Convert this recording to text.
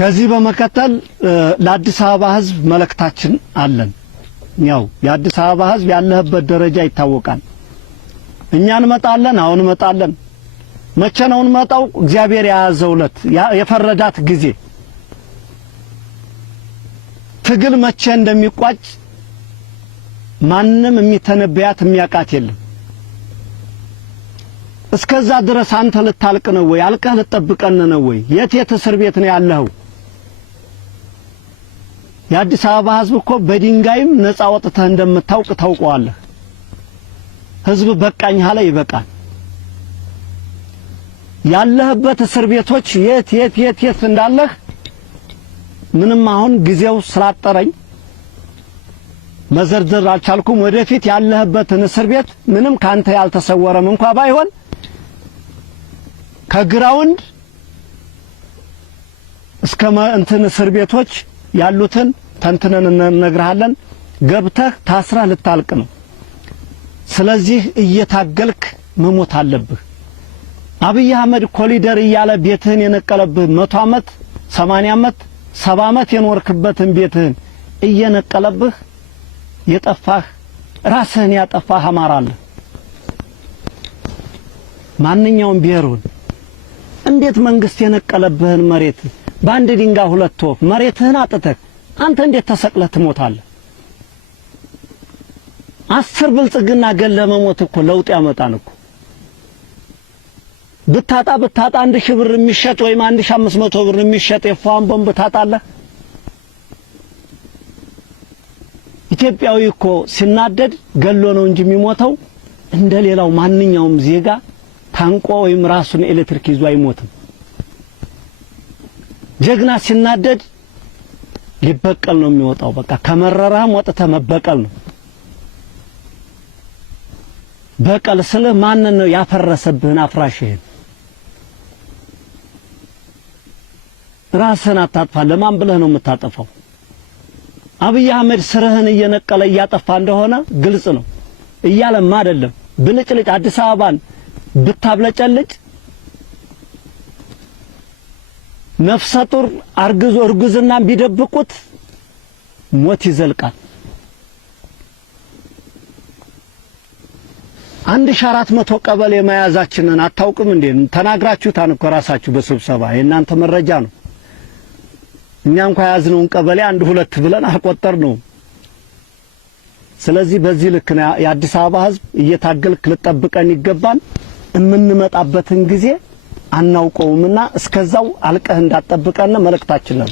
ከዚህ በመከተል ለአዲስ አበባ ህዝብ መልእክታችን አለን። ያው የአዲስ አበባ ህዝብ ያለህበት ደረጃ ይታወቃል። እኛ እንመጣለን፣ አሁን እንመጣለን። መቼ ነው እንመጣው? እግዚአብሔር ያዘውለት የፈረዳት ጊዜ ትግል መቼ እንደሚቋጭ ማንም የሚተነበያት የሚያቃት የለም። እስከዛ ድረስ አንተ ልታልቅ ነው ወይ? አልቀህ ልትጠብቀን ነው ወይ? የት እስር ቤት ነው ያለኸው? የአዲስ አበባ ህዝብ እኮ በድንጋይም ነፃ ወጥተህ እንደምታውቅ ታውቀዋለህ። ህዝብ በቃኝ አለ፣ ይበቃል። ያለህበት እስር ቤቶች የት እንዳለህ ምንም አሁን ጊዜው ስላጠረኝ መዘርዘር አልቻልኩም። ወደፊት ያለህበትን እስር ቤት ምንም ካንተ ያልተሰወረም እንኳን ባይሆን ከግራውንድ እስከ እንትን እስር ቤቶች ያሉትን ተንትነን እንነግርሃለን። ገብተህ ታስረህ ልታልቅ ነው። ስለዚህ እየታገልክ መሞት አለብህ። አብይ አህመድ ኮሊደር እያለ ቤትህን የነቀለብህ 100 ዓመት 80 ዓመት 70 ዓመት የኖርክበትን ቤትህን እየነቀለብህ የጠፋህ ራስህን ያጠፋህ አማራ አለ። ማንኛውም ብሔሩን እንዴት መንግስት የነቀለብህን መሬት በአንድ ድንጋይ ሁለት ወፍ መሬትህን አጥተህ አንተ እንዴት ተሰቅለህ ትሞታለህ? 10 ብልጽግና ገለህ መሞት እኮ ለውጥ ያመጣን እኮ። ብታጣ 1000 ብር የሚሸጥ ወይም 1500 ብር የሚሸጥ የፋን ቦምብ ታጣለህ። ኢትዮጵያዊ እኮ ሲናደድ ገሎ ነው እንጂ የሚሞተው እንደሌላው ማንኛውም ዜጋ ታንቆ ወይም ራሱን ኤሌክትሪክ ይዞ አይሞትም። ጀግና ሲናደድ ሊበቀል ነው የሚወጣው። በቃ ከመረራም ወጥተ መበቀል ነው። በቀል ስልህ ማንን ነው ያፈረሰብህን አፍራሽህን? ራስህን አታጥፋ። ለማን ብለህ ነው የምታጠፋው? አብይ አህመድ ስርህን እየነቀለ እያጠፋ እንደሆነ ግልጽ ነው። እያለም አይደለም ብልጭልጭ አዲስ አበባን ብታብለጨልጭ ነፍሰ ጡር እርጉዝና ቢደብቁት ሞት ይዘልቃል። 1400 ቀበሌ መያዛችንን አታውቅም እንዴ? ተናግራችሁታን እኮ ራሳችሁ በስብሰባ የእናንተ መረጃ ነው። እኛ እንኳን ያዝነውን ቀበሌ 1-2 ብለን አልቆጠርነው። ስለዚህ በዚህ ልክ ነው የአዲስ አበባ ህዝብ እየታገልክ ልጠብቀን ይገባል። የምንመጣበትን ጊዜ አናውቀውምና እስከዛው አልቀህ እንዳጠብቀን መልእክታችን ነው።